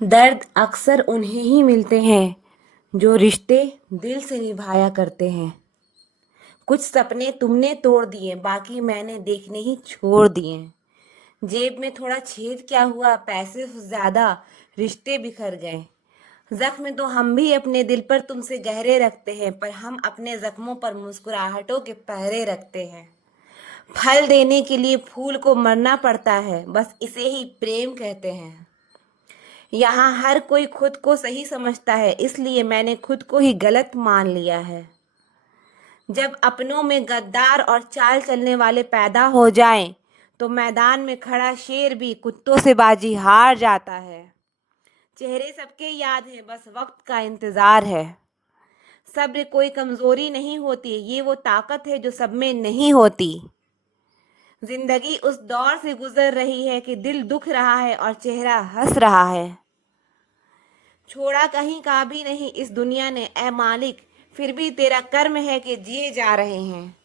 दर्द अक्सर उन्हें ही मिलते हैं जो रिश्ते दिल से निभाया करते हैं। कुछ सपने तुमने तोड़ दिए, बाकी मैंने देखने ही छोड़ दिए। जेब में थोड़ा छेद क्या हुआ, पैसे ज़्यादा, रिश्ते बिखर गए। जख्म तो हम भी अपने दिल पर तुमसे गहरे रखते हैं, पर हम अपने जख्मों पर मुस्कुराहटों के पहरे रखते हैं। फल देने के लिए फूल को मरना पड़ता है, बस इसे ही प्रेम कहते हैं। यहाँ हर कोई खुद को सही समझता है, इसलिए मैंने खुद को ही गलत मान लिया है। जब अपनों में गद्दार और चाल चलने वाले पैदा हो जाएं, तो मैदान में खड़ा शेर भी कुत्तों से बाजी हार जाता है। चेहरे सबके याद हैं, बस वक्त का इंतजार है। सब्र कोई कमजोरी नहीं होती, ये वो ताकत है जो सब में नहीं होती। जिंदगी उस दौर से गुजर रही है कि दिल दुख रहा है और चेहरा हंस रहा है। छोड़ा कहीं का भी नहीं इस दुनिया ने ऐ मालिक, फिर भी तेरा कर्म है कि जिए जा रहे हैं।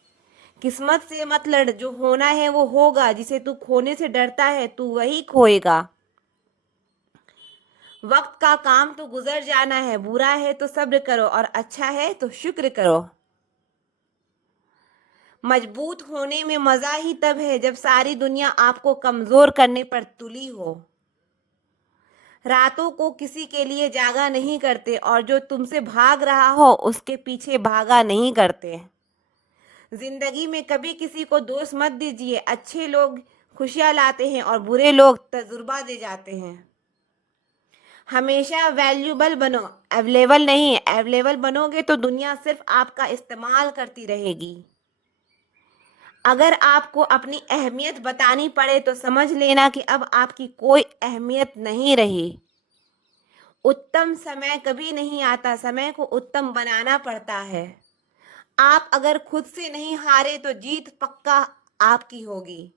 किस्मत से मत लड़, जो होना है वो होगा। जिसे तू खोने से डरता है, तू वही खोएगा। वक्त का काम तो गुजर जाना है, बुरा है तो सब्र करो और अच्छा है तो शुक्र करो। मजबूत होने में मजा ही तब है जब सारी दुनिया आपको कमजोर करने पर तुली हो। रातों को किसी के लिए जागा नहीं करते, और जो तुमसे भाग रहा हो उसके पीछे भागा नहीं करते। जिंदगी में कभी किसी को दोष मत दीजिए। अच्छे लोग खुशियाँ लाते हैं और बुरे लोग तजुर्बा दे जाते हैं। हमेशा वैल्यूबल बनो, अवेलेबल नहीं। अवेलेबल बनोगे तो दुनिया सिर्फ आपका इस्तेमाल करती रहेगी। अगर आपको अपनी अहमियत बतानी पड़े तो समझ लेना कि अब आपकी कोई अहमियत नहीं रही। उत्तम समय कभी नहीं आता, समय को उत्तम बनाना पड़ता है। आप अगर खुद से नहीं हारे तो जीत पक्का आपकी होगी।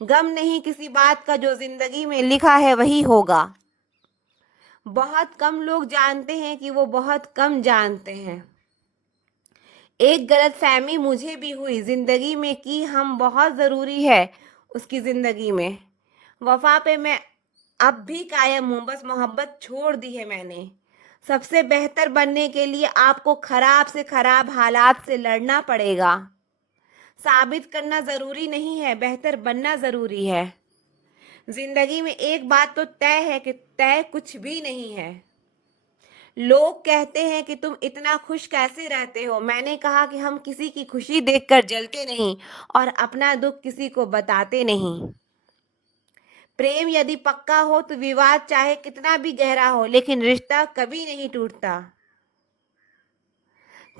गम नहीं किसी बात का, जो जिंदगी में लिखा है वही होगा। बहुत कम लोग जानते हैं कि वो बहुत कम जानते हैं। एक गलतफहमी मुझे भी हुई जिंदगी में कि हम बहुत ज़रूरी है उसकी ज़िंदगी में। वफा पे मैं अब भी कायम हूँ, बस मोहब्बत छोड़ दी है मैंने। सबसे बेहतर बनने के लिए आपको खराब से खराब हालात से लड़ना पड़ेगा। साबित करना ज़रूरी नहीं है, बेहतर बनना ज़रूरी है। जिंदगी में एक बात तो तय है कि तय कुछ भी नहीं है। लोग कहते हैं कि तुम इतना खुश कैसे रहते हो। मैंने कहा कि हम किसी की खुशी देखकर जलते नहीं और अपना दुख किसी को बताते नहीं। प्रेम यदि पक्का हो तो विवाद चाहे कितना भी गहरा हो, लेकिन रिश्ता कभी नहीं टूटता।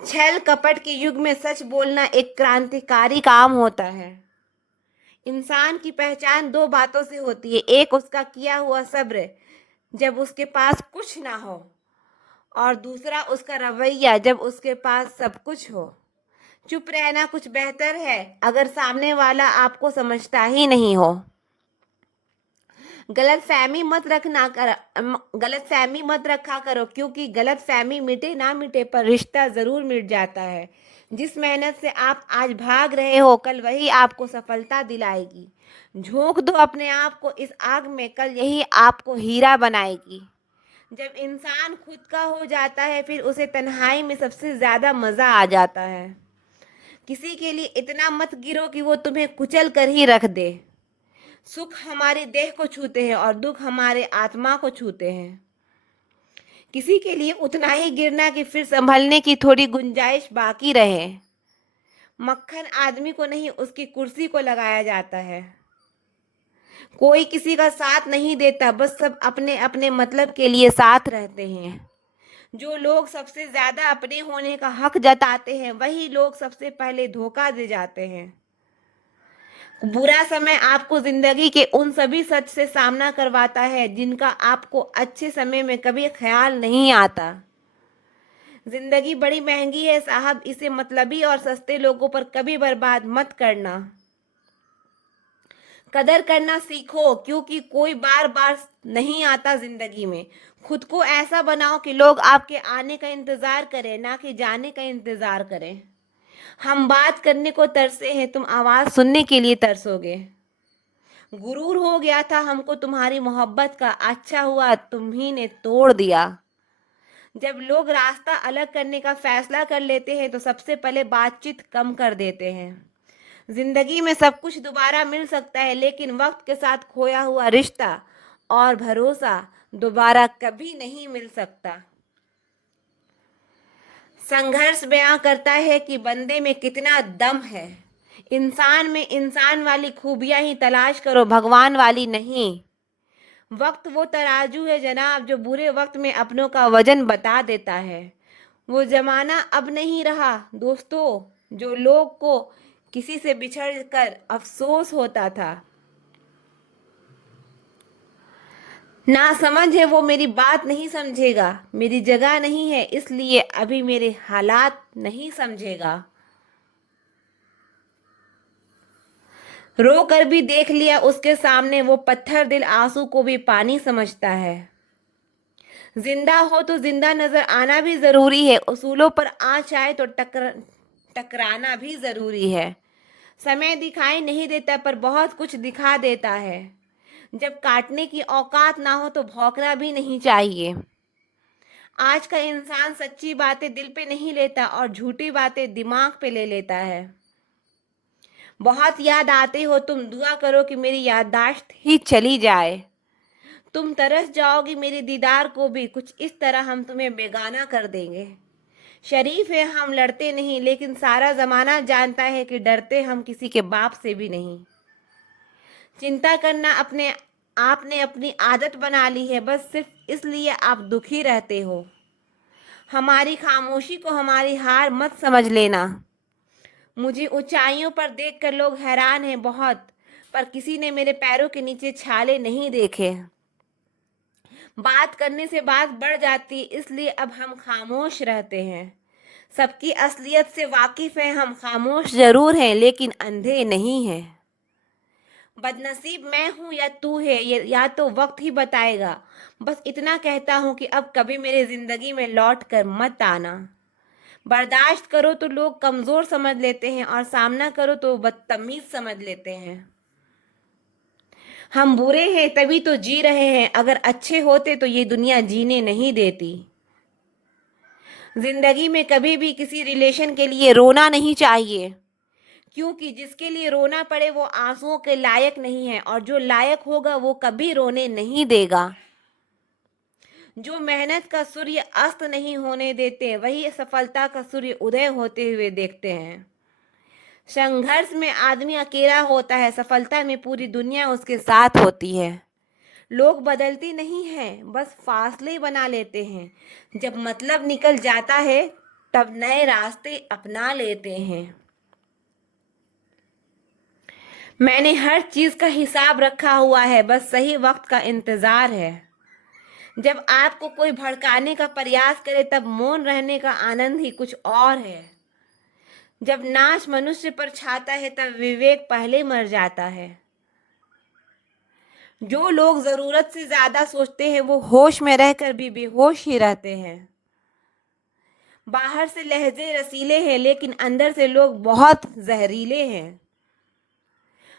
छल कपट के युग में सच बोलना एक क्रांतिकारी काम होता है। इंसान की पहचान दो बातों से होती है, एक उसका किया हुआ सब्र जब उसके पास कुछ ना हो, और दूसरा उसका रवैया जब उसके पास सब कुछ हो। चुप रहना कुछ बेहतर है अगर सामने वाला आपको समझता ही नहीं हो। गलत फहमी मत रखा करो, क्योंकि गलत फहमी मिटे ना मिटे पर रिश्ता जरूर मिट जाता है। जिस मेहनत से आप आज भाग रहे हो, कल वही आपको सफलता दिलाएगी। झोंक दो अपने आप को इस आग में, कल यही आपको हीरा बनाएगी। जब इंसान खुद का हो जाता है, फिर उसे तन्हाई में सबसे ज्यादा मजा आ जाता है। किसी के लिए इतना मत गिरो कि वो तुम्हें कुचल कर ही रख दे। सुख हमारी देह को छूते हैं और दुख हमारे आत्मा को छूते हैं। किसी के लिए उतना ही गिरना कि फिर संभलने की थोड़ी गुंजाइश बाकी रहे। मक्खन आदमी को नहीं, उसकी कुर्सी को लगाया जाता है। कोई किसी का साथ नहीं देता, बस सब अपने अपने मतलब के लिए साथ रहते हैं। जो लोग सबसे ज्यादा अपने होने का हक जताते हैं, वही लोग सबसे पहले धोखा दे जाते हैं। बुरा समय आपको जिंदगी के उन सभी सच से सामना करवाता है जिनका आपको अच्छे समय में कभी ख्याल नहीं आता। जिंदगी बड़ी महंगी है साहब, इसे मतलबी और सस्ते लोगों पर कभी बर्बाद मत करना। कदर करना सीखो, क्योंकि कोई बार बार नहीं आता जिंदगी में। खुद को ऐसा बनाओ कि लोग आपके आने का इंतजार करें, ना कि जाने का इंतजार करें। हम बात करने को तरसे हैं, तुम आवाज सुनने के लिए तरसोगे। गुरूर हो गया था हमको तुम्हारी मोहब्बत का, अच्छा हुआ तुम ही ने तोड़ दिया। जब लोग रास्ता अलग करने का फैसला कर लेते हैं तो सबसे पहले बातचीत कम कर देते हैं। जिंदगी में सब कुछ दोबारा मिल सकता है, लेकिन वक्त के साथ खोया हुआ रिश्ता और भरोसा दोबारा कभी नहीं मिल सकता। संघर्ष बयां करता है कि बंदे में कितना दम है। इंसान में इंसान वाली खूबियां ही तलाश करो, भगवान वाली नहीं। वक्त वो तराजू है जनाब जो बुरे वक्त में अपनों का वजन बता देता है। वो जमाना अब नहीं रहा दोस्तों, जो लोग को किसी से बिछड़ कर अफसोस होता था। ना समझ है वो मेरी बात नहीं समझेगा, मेरी जगह नहीं है इसलिए अभी मेरे हालात नहीं समझेगा। रो कर भी देख लिया उसके सामने, वो पत्थर दिल आंसू को भी पानी समझता है। जिंदा हो तो जिंदा नजर आना भी जरूरी है, उसूलों पर आँच आए तो टकराना भी जरूरी है। समय दिखाई नहीं देता पर बहुत कुछ दिखा देता है। जब काटने की औकात ना हो तो भौंकना भी नहीं चाहिए। आज का इंसान सच्ची बातें दिल पे नहीं लेता और झूठी बातें दिमाग पे ले लेता है। बहुत याद आते हो तुम, दुआ करो कि मेरी याददाश्त ही चली जाए। तुम तरस जाओगी मेरे दीदार को भी, कुछ इस तरह हम तुम्हें बेगाना कर देंगे। शरीफ है हम लड़ते नहीं, लेकिन सारा जमाना जानता है कि डरते हम किसी के बाप से भी नहीं। चिंता करना अपने आपने अपनी आदत बना ली है, बस सिर्फ इसलिए आप दुखी रहते हो। हमारी खामोशी को हमारी हार मत समझ लेना। मुझे ऊंचाइयों पर देखकर लोग हैरान हैं बहुत, पर किसी ने मेरे पैरों के नीचे छाले नहीं देखे। बात करने से बात बढ़ जाती, इसलिए अब हम खामोश रहते हैं। सबकी असलियत से वाकिफ हैं हम, खामोश जरूर हैं लेकिन अंधे नहीं हैं। बदनसीब मैं हूं या तू है ये या तो वक्त ही बताएगा। बस इतना कहता हूं कि अब कभी मेरे जिंदगी में लौट कर मत आना। बर्दाश्त करो तो लोग कमजोर समझ लेते हैं और सामना करो तो बदतमीज समझ लेते हैं। हम बुरे हैं तभी तो जी रहे हैं, अगर अच्छे होते तो ये दुनिया जीने नहीं देती। जिंदगी में कभी भी किसी रिलेशन के लिए रोना नहीं चाहिए, क्योंकि जिसके लिए रोना पड़े वो आंसुओं के लायक नहीं है, और जो लायक होगा वो कभी रोने नहीं देगा। जो मेहनत का सूर्य अस्त नहीं होने देते वही सफलता का सूर्य उदय होते हुए देखते हैं। संघर्ष में आदमी अकेला होता है, सफलता में पूरी दुनिया उसके साथ होती है। लोग बदलती नहीं हैं, बस फासले बना लेते हैं। जब मतलब निकल जाता है तब नए रास्ते अपना लेते हैं। मैंने हर चीज का हिसाब रखा हुआ है, बस सही वक्त का इंतजार है। जब आपको कोई भड़काने का प्रयास करे तब मौन रहने का आनंद ही कुछ और है। जब नाश मनुष्य पर छाता है तब विवेक पहले मर जाता है। जो लोग जरूरत से ज्यादा सोचते हैं वो होश में रहकर भी बेहोश ही रहते हैं। बाहर से लहजे रसीले हैं लेकिन अंदर से लोग बहुत जहरीले हैं।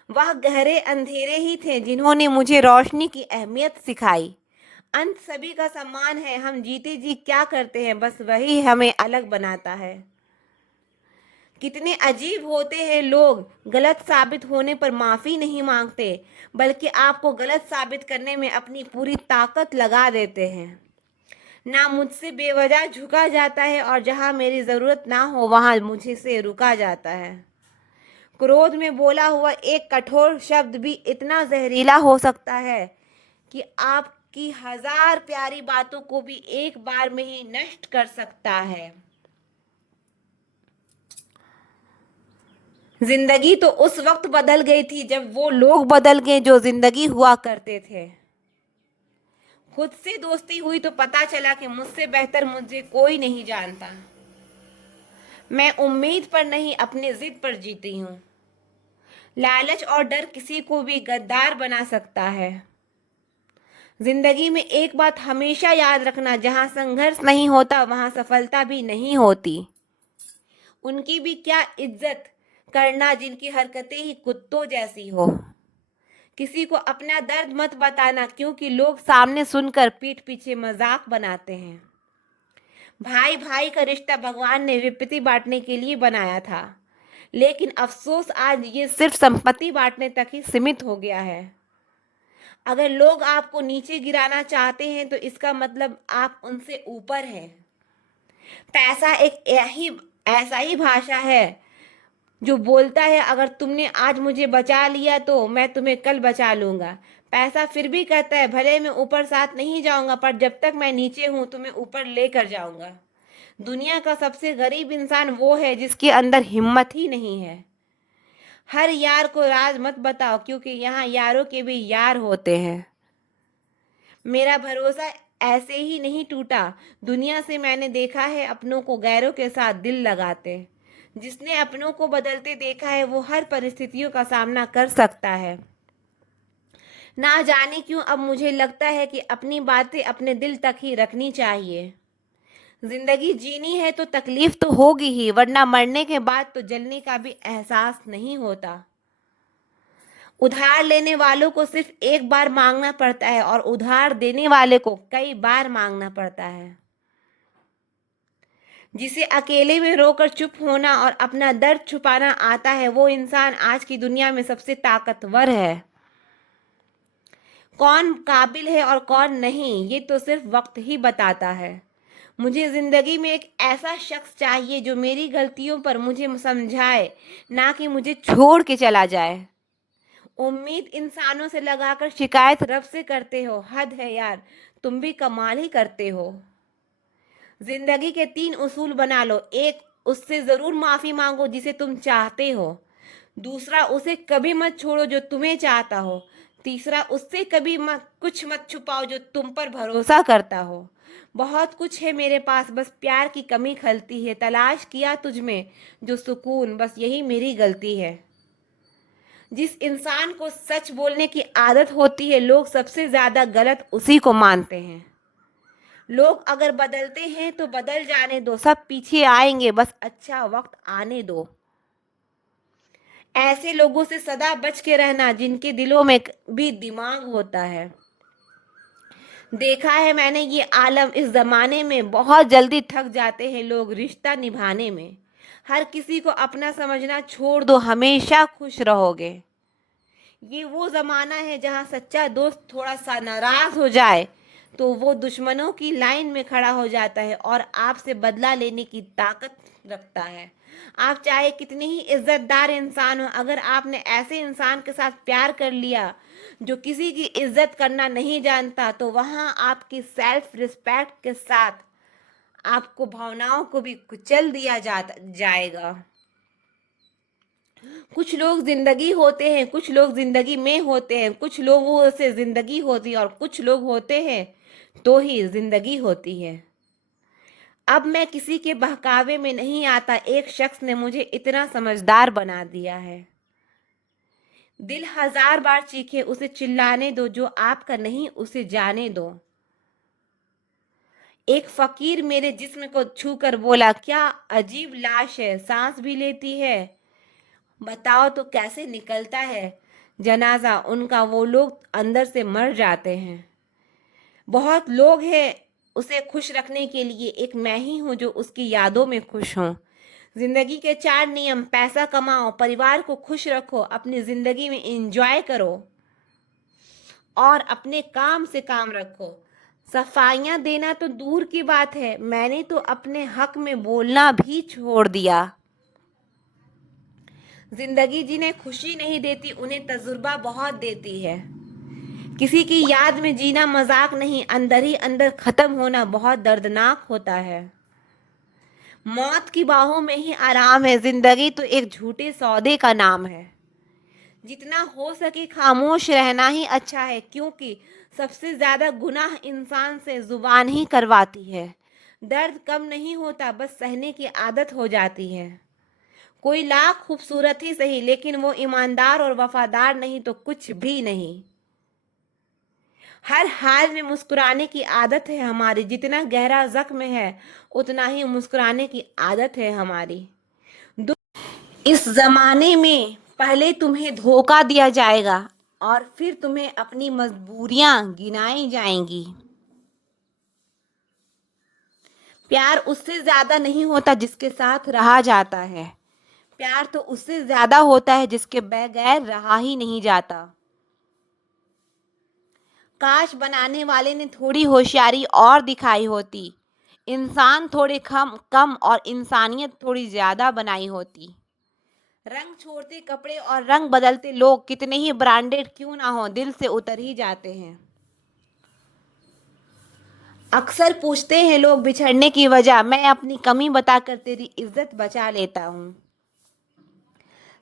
वह गहरे अंधेरे ही थे जिन्होंने मुझे रोशनी की अहमियत सिखाई। अंत सभी का सम्मान है, हम जीते जी क्या करते हैं बस वही हमें अलग बनाता है। कितने अजीब होते हैं लोग, गलत साबित होने पर माफ़ी नहीं मांगते बल्कि आपको गलत साबित करने में अपनी पूरी ताकत लगा देते हैं। ना मुझसे बेवजह झुका जाता है और जहाँ मेरी ज़रूरत ना हो वहाँ मुझे से रुका जाता है। क्रोध में बोला हुआ एक कठोर शब्द भी इतना जहरीला हो सकता है कि आपकी हजार प्यारी बातों को भी एक बार में ही नष्ट कर सकता है। जिंदगी तो उस वक्त बदल गई थी जब वो लोग बदल गए जो जिंदगी हुआ करते थे। खुद से दोस्ती हुई तो पता चला कि मुझसे बेहतर मुझे कोई नहीं जानता। मैं उम्मीद पर नहीं अपनी जिद पर जीती हूँ। लालच और डर किसी को भी गद्दार बना सकता है। जिंदगी में एक बात हमेशा याद रखना, जहाँ संघर्ष नहीं होता वहाँ सफलता भी नहीं होती। उनकी भी क्या इज्जत करना जिनकी हरकतें ही कुत्तों जैसी हो। किसी को अपना दर्द मत बताना, क्योंकि लोग सामने सुनकर पीठ पीछे मजाक बनाते हैं। भाई भाई का रिश्ता भगवान ने विपत्ति बांटने के लिए बनाया था, लेकिन अफसोस आज ये सिर्फ संपत्ति बांटने तक ही सीमित हो गया है। अगर लोग आपको नीचे गिराना चाहते हैं तो इसका मतलब आप उनसे ऊपर हैं। पैसा एक ऐसा ही भाषा है जो बोलता है, अगर तुमने आज मुझे बचा लिया तो मैं तुम्हें कल बचा लूंगा। पैसा फिर भी कहता है, भले मैं ऊपर साथ नहीं जाऊंगा, पर जब तक मैं नीचे हूं तुम्हें ऊपर लेकर जाऊंगा। दुनिया का सबसे गरीब इंसान वो है जिसके अंदर हिम्मत ही नहीं है। हर यार को राज मत बताओ, क्योंकि यहाँ यारों के भी यार होते हैं। मेरा भरोसा ऐसे ही नहीं टूटा। दुनिया से मैंने देखा है अपनों को गैरों के साथ दिल लगाते। जिसने अपनों को बदलते देखा है वो हर परिस्थितियों का सामना कर सकता है। ना जाने क्यों अब मुझे लगता है कि अपनी बातें अपने दिल तक ही रखनी चाहिए। जिंदगी जीनी है तो तकलीफ तो होगी ही, वरना मरने के बाद तो जलने का भी एहसास नहीं होता। उधार लेने वालों को सिर्फ एक बार मांगना पड़ता है और उधार देने वाले को कई बार मांगना पड़ता है। जिसे अकेले में रोकर चुप होना और अपना दर्द छुपाना आता है, वो इंसान आज की दुनिया में सबसे ताकतवर है। कौन काबिल है और कौन नहीं, ये तो सिर्फ वक्त ही बताता है। मुझे जिंदगी में एक ऐसा शख्स चाहिए जो मेरी गलतियों पर मुझे समझाए, ना कि मुझे छोड़ के चला जाए। उम्मीद इंसानों से लगाकर शिकायत रब से करते हो, हद है यार, तुम भी कमाल ही करते हो। जिंदगी के 3 उसूल बना लो। एक, उससे जरूर माफी मांगो जिसे तुम चाहते हो। दूसरा, उसे कभी मत छोड़ो जो तुम्हें चाहता हो। तीसरा, उससे कभी कुछ मत छुपाओ जो तुम पर भरोसा करता हो। बहुत कुछ है मेरे पास, बस प्यार की कमी खलती है। तलाश किया तुझ में जो सुकून, बस यही मेरी गलती है। जिस इंसान को सच बोलने की आदत होती है, लोग सबसे ज्यादा गलत उसी को मानते हैं। लोग अगर बदलते हैं तो बदल जाने दो, सब पीछे आएंगे, बस अच्छा वक्त आने दो। ऐसे लोगों से सदा बच के रहना जिनके दिलों में भी दिमाग होता है। देखा है मैंने ये आलम, इस जमाने में बहुत जल्दी थक जाते हैं लोग रिश्ता निभाने में। हर किसी को अपना समझना छोड़ दो, हमेशा खुश रहोगे। ये वो ज़माना है जहाँ सच्चा दोस्त थोड़ा सा नाराज़ हो जाए तो वो दुश्मनों की लाइन में खड़ा हो जाता है और आपसे बदला लेने की ताकत रखता है। आप चाहे कितने ही इज्जतदार इंसान हो, अगर आपने ऐसे इंसान के साथ प्यार कर लिया जो किसी की इज्जत करना नहीं जानता, तो वहाँ आपकी सेल्फ रिस्पेक्ट के साथ आपको भावनाओं को भी कुचल दिया जाएगा। कुछ लोग जिंदगी होते हैं, कुछ लोग जिंदगी में होते हैं, कुछ लोगों से जिंदगी होती है और कुछ लोग होते हैं तो ही जिंदगी होती है। अब मैं किसी के बहकावे में नहीं आता, एक शख्स ने मुझे इतना समझदार बना दिया है। दिल 1000 बार चीखे, उसे चिल्लाने दो, जो आपका नहीं उसे जाने दो। एक फकीर मेरे जिस्म को छूकर बोला, क्या अजीब लाश है, सांस भी लेती है, बताओ तो कैसे निकलता है जनाजा उनका। वो लोग अंदर से मर जाते हैं। बहुत लोग हैं उसे खुश रखने के लिए, एक मैं ही हूँ जो उसकी यादों में खुश हूँ। जिंदगी के 4 नियम: पैसा कमाओ, परिवार को खुश रखो, अपनी जिंदगी में एंजॉय करो और अपने काम से काम रखो। सफाइयाँ देना तो दूर की बात है, मैंने तो अपने हक में बोलना भी छोड़ दिया। जिंदगी जिन्हें खुशी नहीं देती उन्हें तजुर्बा बहुत देती है। किसी की याद में जीना मजाक नहीं, अंदर ही अंदर खत्म होना बहुत दर्दनाक होता है। मौत की बाहों में ही आराम है, जिंदगी तो एक झूठे सौदे का नाम है। जितना हो सके खामोश रहना ही अच्छा है, क्योंकि सबसे ज्यादा गुनाह इंसान से जुबान ही करवाती है। दर्द कम नहीं होता, बस सहने की आदत हो जाती है। कोई लाख खूबसूरत ही सही, लेकिन वो ईमानदार और वफादार नहीं तो कुछ भी नहीं। हर हाल में मुस्कुराने की आदत है हमारी, जितना गहरा जख्म है उतना ही मुस्कुराने की आदत है हमारी। इस जमाने में पहले तुम्हें धोखा दिया जाएगा, और फिर तुम्हें अपनी मजबूरियां गिनाई जाएंगी। प्यार उससे ज्यादा नहीं होता जिसके साथ रहा जाता है। प्यार तो उससे ज्यादा होता है जिसके बगैर रहा ही नहीं जाता। काश बनाने वाले ने थोड़ी होशियारी और दिखाई होती, इंसान थोड़े कम कम और इंसानियत थोड़ी ज्यादा बनाई होती। रंग छोड़ते कपड़े और रंग बदलते लोग कितने ही ब्रांडेड क्यों ना हो, दिल से उतर ही जाते हैं। अक्सर पूछते हैं लोग बिछड़ने की वजह, मैं अपनी कमी बताकर तेरी इज्जत बचा लेता हूँ।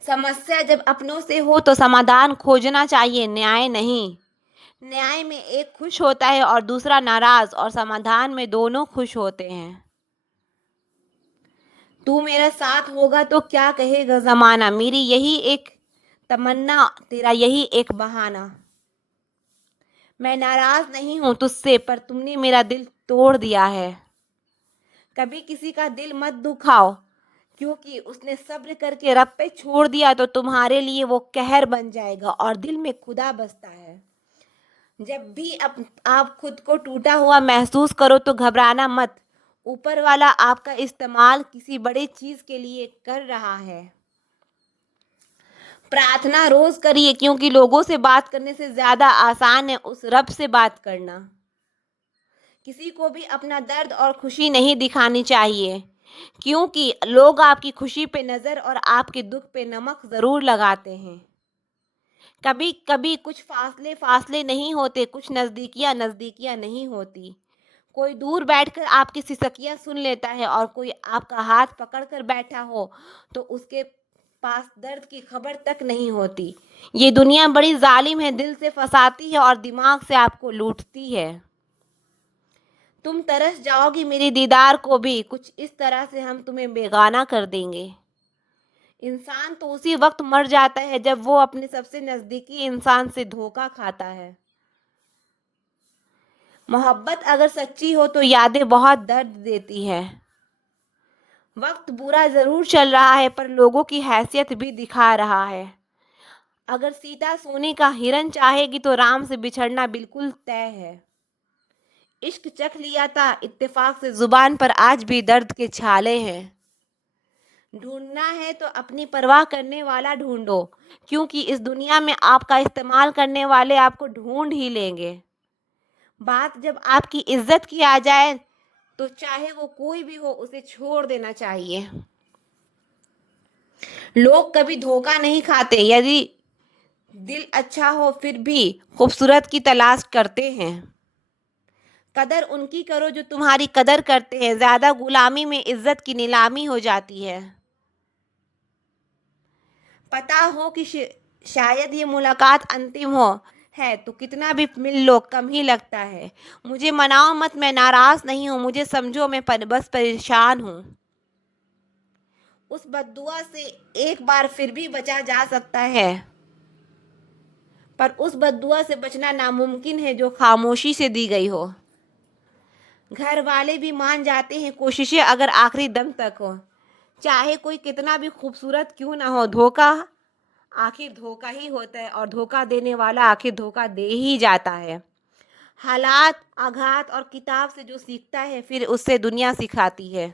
समस्या जब अपनों से हो तो समाधान खोजना चाहिए, न्याय नहीं। न्याय में एक खुश होता है और दूसरा नाराज, और समाधान में दोनों खुश होते हैं। तू मेरा साथ होगा तो क्या कहेगा जमाना, मेरी यही एक तमन्ना, तेरा यही एक बहाना। मैं नाराज नहीं हूं तुझसे, पर तुमने मेरा दिल तोड़ दिया है। कभी किसी का दिल मत दुखाओ, क्योंकि उसने सब्र करके रब पे छोड़ दिया तो तुम्हारे लिए वो कहर बन जाएगा और दिल में खुदा बसता है। जब भी आप खुद को टूटा हुआ महसूस करो तो घबराना मत, ऊपर वाला आपका इस्तेमाल किसी बड़ी चीज के लिए कर रहा है। प्रार्थना रोज करिए, क्योंकि लोगों से बात करने से ज्यादा आसान है उस रब से बात करना। किसी को भी अपना दर्द और खुशी नहीं दिखानी चाहिए, क्योंकि लोग आपकी खुशी पे नजर और आपके दुख पे नमक जरूर लगाते हैं। कभी कभी कुछ फासले फासले नहीं होते, कुछ नजदीकियां नजदीकियां नहीं होती। कोई दूर बैठकर आपकी सिसकियां सुन लेता है और कोई आपका हाथ पकड़कर बैठा हो तो उसके पास दर्द की खबर तक नहीं होती। ये दुनिया बड़ी जालिम है, दिल से फंसाती है और दिमाग से आपको लूटती है। तुम तरस जाओगी मेरे दीदार को भी, कुछ इस तरह से हम तुम्हें बेगाना कर देंगे। इंसान तो उसी वक्त मर जाता है जब वो अपने सबसे नजदीकी इंसान से धोखा खाता है। मोहब्बत अगर सच्ची हो तो यादें बहुत दर्द देती है। वक्त बुरा जरूर चल रहा है पर लोगों की हैसियत भी दिखा रहा है। अगर सीता सोने का हिरन चाहेगी तो राम से बिछड़ना बिल्कुल तय है। इश्क चख लिया था इत्तेफाक से, जुबान पर आज भी दर्द के छाले हैं। ढूंढना है तो अपनी परवाह करने वाला ढूंढो, क्योंकि इस दुनिया में आपका इस्तेमाल करने वाले आपको ढूंढ ही लेंगे। बात जब आपकी इज्जत की आ जाए तो चाहे वो कोई भी हो उसे छोड़ देना चाहिए। लोग कभी धोखा नहीं खाते, यदि दिल अच्छा हो फिर भी खूबसूरत की तलाश करते हैं। कदर उनकी करो जो तुम्हारी कदर करते हैं, ज्यादा गुलामी में इज्जत की नीलामी हो जाती है। पता हो कि शायद ये मुलाकात अंतिम हो है तो कितना भी मिल लो कम ही लगता है। मुझे मनाओ मत, मैं नाराज नहीं हूँ, मुझे समझो मैं बस परेशान हूँ। उस बद्दुआ से एक बार फिर भी बचा जा सकता है, पर उस बद्दुआ से बचना नामुमकिन है जो खामोशी से दी गई हो। घर वाले भी मान जाते हैं कोशिशें अगर आखिरी दम तक हो, चाहे कोई कितना भी खूबसूरत क्यों ना हो। धोखा आखिर धोखा ही होता है और धोखा देने वाला आखिर धोखा दे ही जाता है। हालात, आघात और किताब से जो सीखता है फिर उससे दुनिया सिखाती है।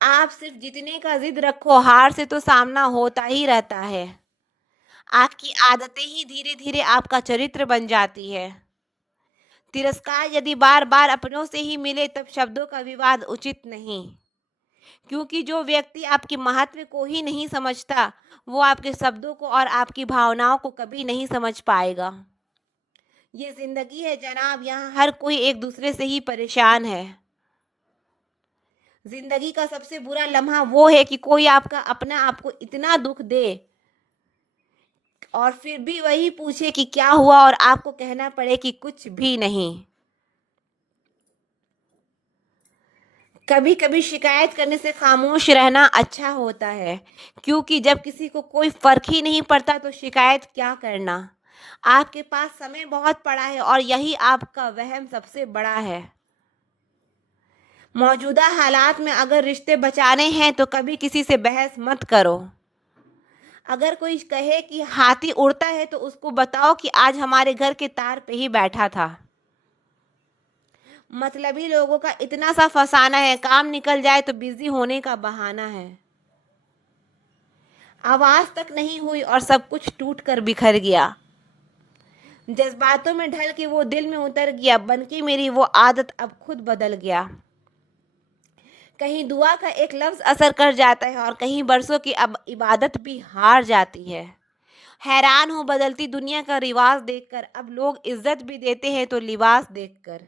आप सिर्फ जीतने का जिद रखो, हार से तो सामना होता ही रहता है। आपकी आदतें ही धीरे धीरे आपका चरित्र बन जाती है। तिरस्कार यदि बार बार अपनों से ही मिले तब शब्दों का विवाद उचित नहीं, क्योंकि जो व्यक्ति आपके महत्व को ही नहीं समझता वो आपके शब्दों को और आपकी भावनाओं को कभी नहीं समझ पाएगा। ये जिंदगी है जनाब, यहाँ हर कोई एक दूसरे से ही परेशान है। जिंदगी का सबसे बुरा लम्हा वो है कि कोई आपका अपना आपको इतना दुख दे और फिर भी वही पूछे कि क्या हुआ और आपको कहना पड़े कि कुछ भी नहीं। कभी कभी शिकायत करने से खामोश रहना अच्छा होता है, क्योंकि जब किसी को कोई फर्क ही नहीं पड़ता तो शिकायत क्या करना। आपके पास समय बहुत पड़ा है और यही आपका वहम सबसे बड़ा है। मौजूदा हालात में अगर रिश्ते बचाने हैं तो कभी किसी से बहस मत करो। अगर कोई कहे कि हाथी उड़ता है तो उसको बताओ कि आज हमारे घर के तार पे ही बैठा था। मतलबी लोगों का इतना सा फसाना है, काम निकल जाए तो बिजी होने का बहाना है। आवाज तक नहीं हुई और सब कुछ टूट कर बिखर गया। जज्बातों में ढल के वो दिल में उतर गया, बनके मेरी वो आदत अब खुद बदल गया। कहीं दुआ का एक लफ्ज असर कर जाता है और कहीं बरसों की अब इबादत भी हार जाती है। हैरान हूँ बदलती दुनिया का रिवाज देखकर, अब लोग इज्जत भी देते हैं तो लिबास देखकर।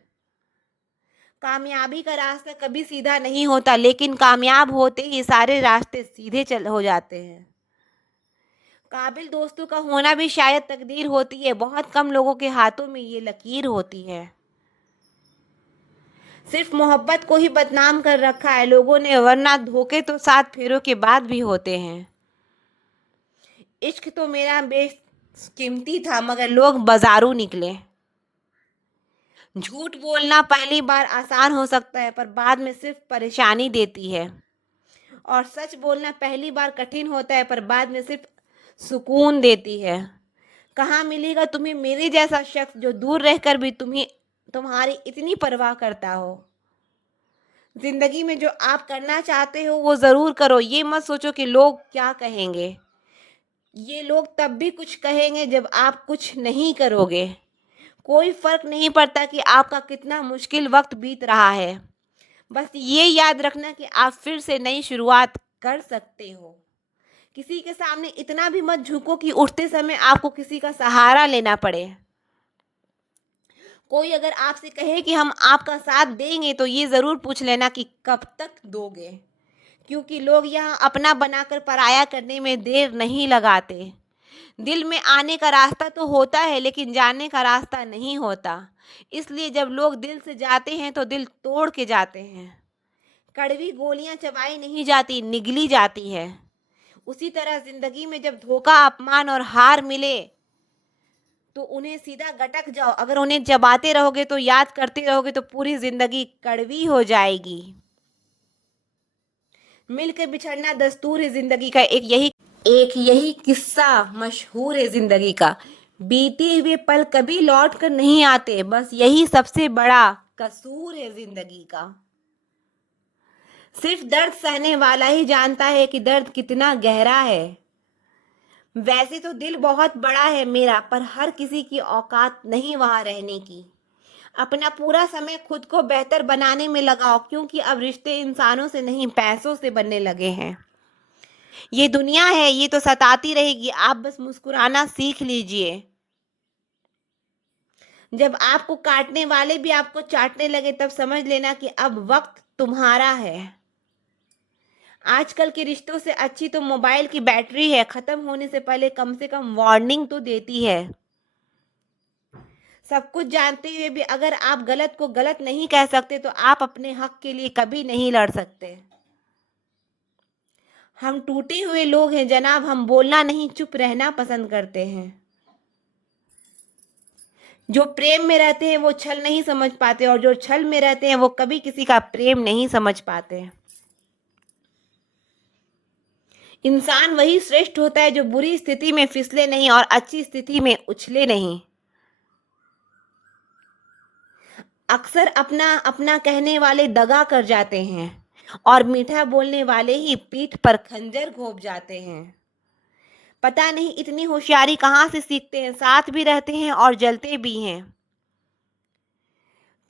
कामयाबी का रास्ता कभी सीधा नहीं होता, लेकिन कामयाब होते ही सारे रास्ते सीधे चल हो जाते हैं। काबिल दोस्तों का होना भी शायद तकदीर होती है, बहुत कम लोगों के हाथों में ये लकीर होती है। सिर्फ मोहब्बत को ही बदनाम कर रखा है लोगों ने, वरना धोखे तो 7 फेरों के बाद भी होते हैं। इश्क तो मेरा बेशकीमती था मगर लोग बाजारू निकले। झूठ बोलना पहली बार आसान हो सकता है पर बाद में सिर्फ परेशानी देती है, और सच बोलना पहली बार कठिन होता है पर बाद में सिर्फ सुकून देती है। कहाँ मिलेगा तुम्हें मेरे जैसा शख्स जो दूर रहकर भी तुम्हारी इतनी परवाह करता हो। जिंदगी में जो आप करना चाहते हो वो जरूर करो, ये मत सोचो कि लोग क्या कहेंगे। ये लोग तब भी कुछ कहेंगे जब आप कुछ नहीं करोगे। कोई फर्क नहीं पड़ता कि आपका कितना मुश्किल वक्त बीत रहा है, बस ये याद रखना कि आप फिर से नई शुरुआत कर सकते हो। किसी के सामने इतना भी मत झुको कि उठते समय आपको किसी का सहारा लेना पड़े। कोई अगर आपसे कहे कि हम आपका साथ देंगे तो ये ज़रूर पूछ लेना कि कब तक दोगे, क्योंकि लोग यहाँ अपना बनाकर पराया करने में देर नहीं लगाते। दिल में आने का रास्ता तो होता है लेकिन जाने का रास्ता नहीं होता। इसलिए जब लोग दिल से जाते हैं तो दिल तोड़ के जाते हैं। कड़वी गोलियां चबाई नहीं जाती, निगली जाती है। उसी तरह जिंदगी में जब धोखा, अपमान और हार मिले तो उन्हें सीधा गटक जाओ। अगर उन्हें चबाते रहोगे तो याद करते रहोगे तो पूरी जिंदगी कड़वी हो जाएगी। मिलकर बिछड़ना दस्तूर है जिंदगी का, एक यही किस्सा मशहूर है जिंदगी का। बीते हुए पल कभी लौट कर नहीं आते, बस यही सबसे बड़ा कसूर है जिंदगी का। सिर्फ दर्द सहने वाला ही जानता है कि दर्द कितना गहरा है। वैसे तो दिल बहुत बड़ा है मेरा, पर हर किसी की औकात नहीं वहां रहने की। अपना पूरा समय खुद को बेहतर बनाने में लगाओ, क्योंकि अब रिश्ते इंसानों से नहीं पैसों से बनने लगे हैं। ये दुनिया है, ये तो सताती रहेगी, आप बस मुस्कुराना सीख लीजिए। जब आपको काटने वाले भी आपको चाटने लगे तब समझ लेना कि अब वक्त तुम्हारा है। आजकल के रिश्तों से अच्छी तो मोबाइल की बैटरी है, खत्म होने से कम वार्निंग तो देती है। सब कुछ जानते हुए भी अगर आप गलत को गलत नहीं कह सकते तो आप अपने हक के लिए कभी नहीं लड़ सकते। हम टूटे हुए लोग हैं जनाब, हम बोलना नहीं चुप रहना पसंद करते हैं। जो प्रेम में रहते हैं वो छल नहीं समझ पाते, और जो छल में रहते हैं वो कभी किसी का प्रेम नहीं समझ पाते। इंसान वही श्रेष्ठ होता है जो बुरी स्थिति में फिसले नहीं और अच्छी स्थिति में उछले नहीं। अक्सर अपना अपना कहने वाले दगा कर जाते हैं और मीठा बोलने वाले ही पीठ पर खंजर घोंप जाते हैं। पता नहीं इतनी होशियारी कहाँ से सीखते हैं, साथ भी रहते हैं और जलते भी हैं।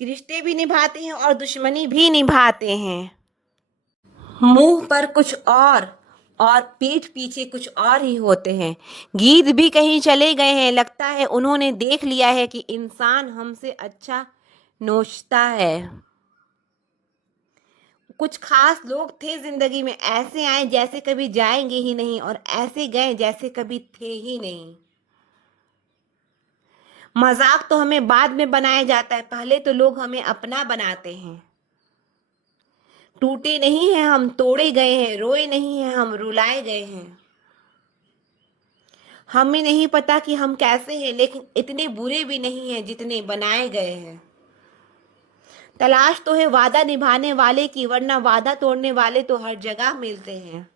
रिश्ते भी निभाते हैं और दुश्मनी भी निभाते हैं। मुंह पर कुछ और पीठ पीछे कुछ और ही होते हैं। गीत भी कहीं चले गए हैं, लगता है उन्होंने देख लिया है कि इंसान हमसे अच्छा नोचता है। कुछ खास लोग थे जिंदगी में, ऐसे आए जैसे कभी जाएंगे ही नहीं और ऐसे गए जैसे कभी थे ही नहीं। मजाक तो हमें बाद में बनाया जाता है, पहले तो लोग हमें अपना बनाते हैं। टूटे नहीं हैं हम, तोड़े गए हैं, रोए नहीं हैं हम, रुलाए गए हैं। हमें नहीं पता कि हम कैसे हैं, लेकिन इतने बुरे भी नहीं हैं जितने बनाए गए हैं। तलाश तो है वादा निभाने वाले की, वरना वादा तोड़ने वाले तो हर जगह मिलते हैं।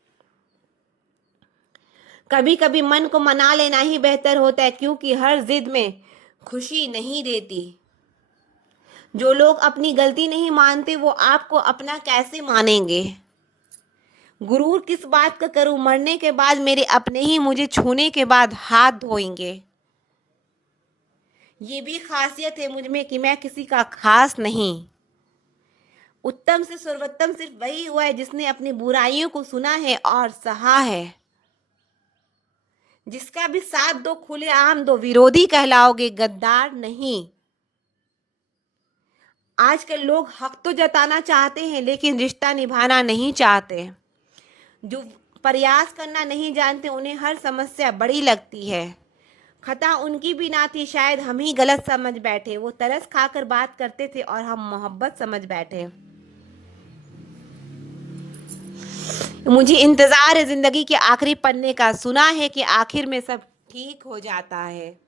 कभी कभी मन को मना लेना ही बेहतर होता है, क्योंकि हर जिद में खुशी नहीं देती। जो लोग अपनी गलती नहीं मानते वो आपको अपना कैसे मानेंगे। गुरूर किस बात का करूं, मरने के बाद मेरे अपने ही मुझे छूने के बाद हाथ धोएंगे। ये भी खासियत है मुझ में कि मैं किसी का खास नहीं। उत्तम से सर्वोत्तम सिर्फ वही हुआ है जिसने अपनी बुराइयों को सुना है और सहा है। जिसका भी साथ दो खुले आम दो, विरोधी कहलाओगे, गद्दार नहीं। आजकल लोग हक तो जताना चाहते हैं लेकिन रिश्ता निभाना नहीं चाहते। जो प्रयास करना नहीं जानते उन्हें हर समस्या बड़ी लगती है। खता उनकी भी ना थी, शायद हम ही गलत समझ बैठे। वो तरस खाकर बात करते थे और हम मोहब्बत समझ बैठे। मुझे इंतजार है जिंदगी के आखिरी पन्ने का, सुना है कि आखिर में सब ठीक हो जाता है।